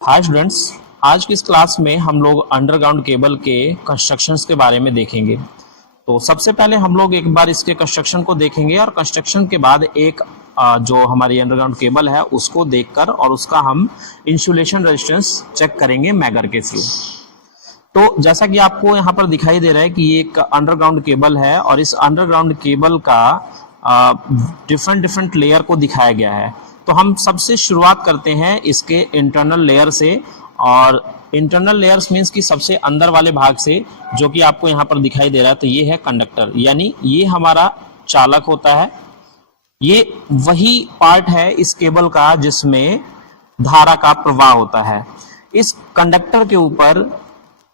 Hi students, आज की इस क्लास में हम लोग अंडरग्राउंड केबल के कंस्ट्रक्शंस के बारे में देखेंगे। तो सबसे पहले हम लोग एक बार इसके कंस्ट्रक्शन को देखेंगे और कंस्ट्रक्शन के बाद एक जो हमारी अंडरग्राउंड केबल है उसको देखकर और उसका हम इंसुलेशन रेजिस्टेंस चेक करेंगे मैगर के थ्रू। तो जैसा कि आपको यहाँ पर दिखाई दे रहा है कि ये एक अंडरग्राउंड केबल है और इस अंडरग्राउंड केबल का डिफरेंट लेयर को दिखाया गया है। तो हम सबसे शुरुआत करते हैं इसके इंटरनल लेयर से, और इंटरनल लेयर्स मींस कि सबसे अंदर वाले भाग से, जो कि आपको यहाँ पर दिखाई दे रहा है। तो ये है कंडक्टर, यानी ये हमारा चालक होता है। ये वही पार्ट है इस केबल का जिसमें धारा का प्रवाह होता है। इस कंडक्टर के ऊपर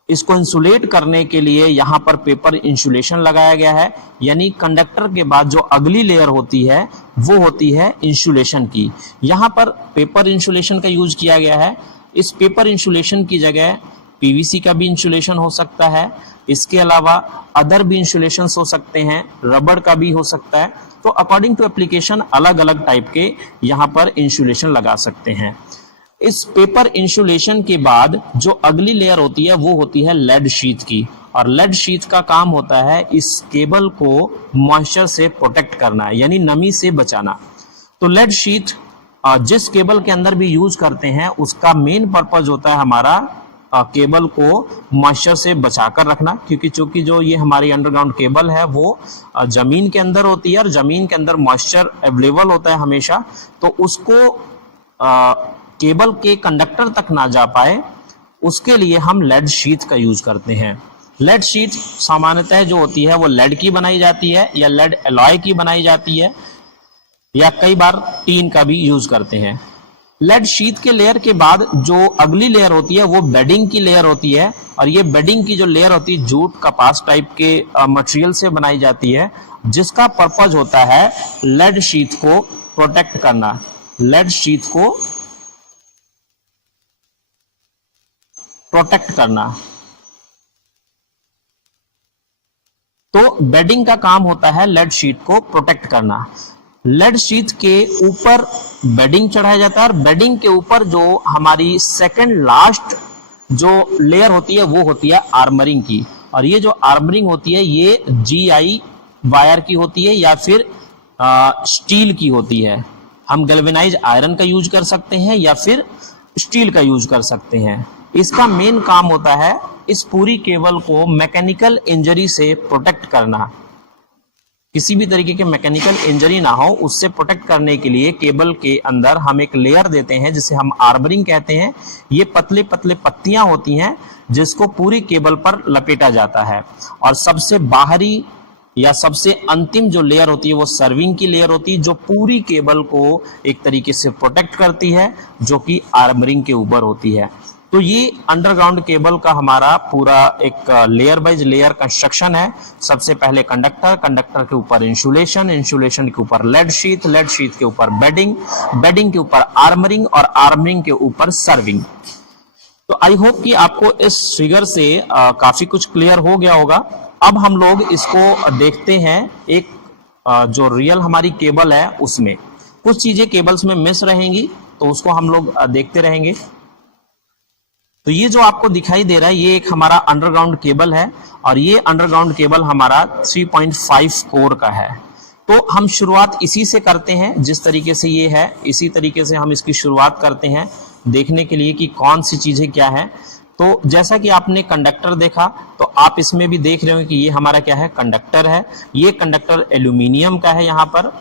इसको इंसुलेट करने के लिए यहाँ पर पेपर इंसुलेशन लगाया गया है, यानी कंडक्टर के बाद जो अगली लेयर होती है वो होती है इंसुलेशन की। यहाँ पर पेपर इंसुलेशन का यूज किया गया है। इस पेपर इंसुलेशन की जगह पीवीसी का भी इंसुलेशन हो सकता है, इसके अलावा अदर भी इंसुलेशन हो सकते हैं, रबड़ का भी हो सकता है। तो अकॉर्डिंग टू एप्लीकेशन अलग अलग टाइप के यहाँ पर इंसुलेशन लगा सकते हैं। इस पेपर इंसुलेशन के बाद जो अगली लेयर होती है वो होती है लेड शीट की, और लेड शीट का काम होता है इस केबल को मॉइस्चर से प्रोटेक्ट करना, यानी नमी से बचाना। तो लेड शीट जिस केबल के अंदर भी यूज करते हैं उसका मेन पर्पज होता है हमारा केबल को मॉइस्चर से बचाकर रखना, क्योंकि चूंकि जो ये हमारी अंडरग्राउंड केबल है वो जमीन के अंदर होती है और जमीन के अंदर मॉइस्चर अवेलेबल होता है हमेशा। तो उसको केबल के कंडक्टर तक ना जा पाए उसके लिए हम लेड शीट का यूज करते हैं। लेड शीट सामान्यतः जो होती है वो लेड की बनाई जाती है या लेड एलॉय की बनाई जाती है, या कई बार टीन का भी यूज करते हैं। लेड शीट के लेयर के बाद जो अगली लेयर होती है वो बेडिंग की लेयर होती है, और ये बेडिंग की जो लेयर होती है जूट कपास टाइप के मटेरियल से बनाई जाती है, जिसका पर्पज होता है लेड शीट को प्रोटेक्ट करना, लेड शीट को प्रोटेक्ट करना। तो बेडिंग का काम होता है लेड शीट को प्रोटेक्ट करना। लेड शीट के ऊपर बेडिंग चढ़ाया जाता है, और बेडिंग के ऊपर जो हमारी सेकंड लास्ट जो लेयर होती है वो होती है आर्मरिंग की। और ये जो आर्मरिंग होती है ये GI वायर की होती है या फिर स्टील की होती है। हम गैल्वेनाइज आयरन का यूज कर सकते हैं या फिर स्टील का यूज कर सकते हैं। इसका मेन काम होता है इस पूरी केबल को मैकेनिकल इंजरी से प्रोटेक्ट करना, किसी भी तरीके के मैकेनिकल इंजरी ना हो उससे प्रोटेक्ट करने के लिए केबल के अंदर हम एक लेयर देते हैं जिसे हम आर्मरिंग कहते हैं। ये पतले पतले पत्तियां होती हैं जिसको पूरी केबल पर लपेटा जाता है, और सबसे बाहरी या सबसे अंतिम जो लेयर होती है वो सर्विंग की लेयर होती है, जो पूरी केबल को एक तरीके से प्रोटेक्ट करती है, जो कि आर्मरिंग के ऊपर होती है। तो ये अंडरग्राउंड केबल का हमारा पूरा एक लेयर बाइज लेयर कंस्ट्रक्शन है। सबसे पहले कंडक्टर, कंडक्टर के ऊपर इंसुलेशन, इंसुलेशन के ऊपर लेड शीट, लेड शीट के ऊपर बेडिंग, बेडिंग के ऊपर आर्मरिंग, और आर्मरिंग के ऊपर सर्विंग। तो आई होप कि आपको इस फिगर से काफी कुछ क्लियर हो गया होगा। अब हम लोग इसको देखते हैं एक जो रियल हमारी केबल है उसमें कुछ चीजें केबल्स में मिस रहेंगी, तो उसको हम लोग देखते रहेंगे। तो ये जो आपको दिखाई दे रहा है ये एक हमारा अंडरग्राउंड केबल है, और ये अंडरग्राउंड केबल हमारा 3.5 कोर का है। तो हम शुरुआत इसी से करते हैं, जिस तरीके से ये है इसी तरीके से हम इसकी शुरुआत करते हैं देखने के लिए कि कौन सी चीजें क्या है। तो जैसा कि आपने कंडक्टर देखा, तो आप इसमें भी देख रहे हो कि ये हमारा क्या है, कंडक्टर है। ये कंडक्टर एल्यूमिनियम का है यहाँ पर।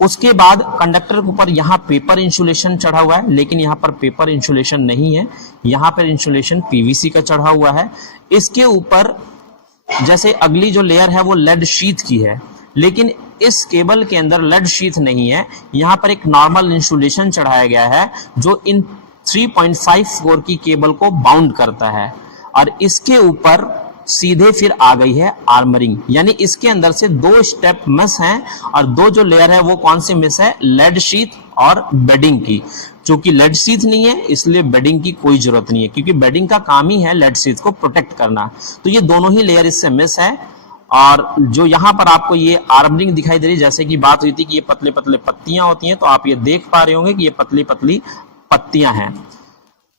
उसके बाद कंडक्टर के ऊपर यहाँ पेपर इंसुलेशन चढ़ा हुआ है, लेकिन यहाँ पर पेपर इंसुलेशन नहीं है, यहाँ पर इंसुलेशन पीवीसी का चढ़ा हुआ है। इसके ऊपर जैसे अगली जो लेयर है वो लेड शीट की है, लेकिन इस केबल के अंदर लेड शीट नहीं है। यहाँ पर एक नॉर्मल इंसुलेशन चढ़ाया गया है जो इन 3.5 कोर की केबल को बाउंड करता है, और इसके ऊपर सीधे फिर आ गई है आर्मरिंग, यानी इसके अंदर से दो स्टेप मिस हैं, और दो जो लेयर है वो कौन सी मिस है, लेड शीट और बेडिंग की। चूंकि लेड शीट नहीं है इसलिए बेडिंग की कोई जरूरत नहीं है, क्योंकि बेडिंग का काम ही है लेड शीट को प्रोटेक्ट करना। तो ये दोनों ही लेयर इससे मिस है, और जो यहाँ पर आपको ये आर्मरिंग दिखाई दे रही है, जैसे कि बात हुई थी कि ये पतले पतले पत्तियां होती हैं, तो आप ये देख पा रहे होंगे कि ये पतली पतली पत्तियां हैं।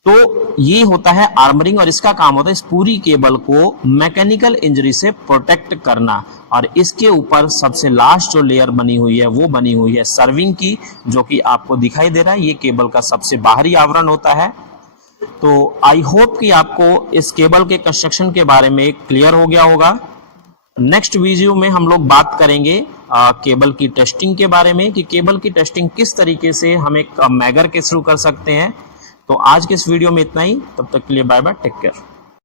तो ये होता है आर्मरिंग, और इसका काम होता है इस पूरी केबल को मैकेनिकल इंजरी से प्रोटेक्ट करना। और इसके ऊपर सबसे लास्ट जो लेयर बनी हुई है वो बनी हुई है सर्विंग की, जो कि आपको दिखाई दे रहा है, ये केबल का सबसे बाहरी आवरण होता है। तो आई होप कि आपको इस केबल के कंस्ट्रक्शन के बारे में क्लियर हो गया होगा। नेक्स्ट वीडियो में हम लोग बात करेंगे केबल की टेस्टिंग के बारे में, कि केबल की टेस्टिंग किस तरीके से हम एक मैगर के थ्रू कर सकते हैं। तो आज के इस वीडियो में इतना ही, तब तक के लिए बाय बाय, टेक केयर।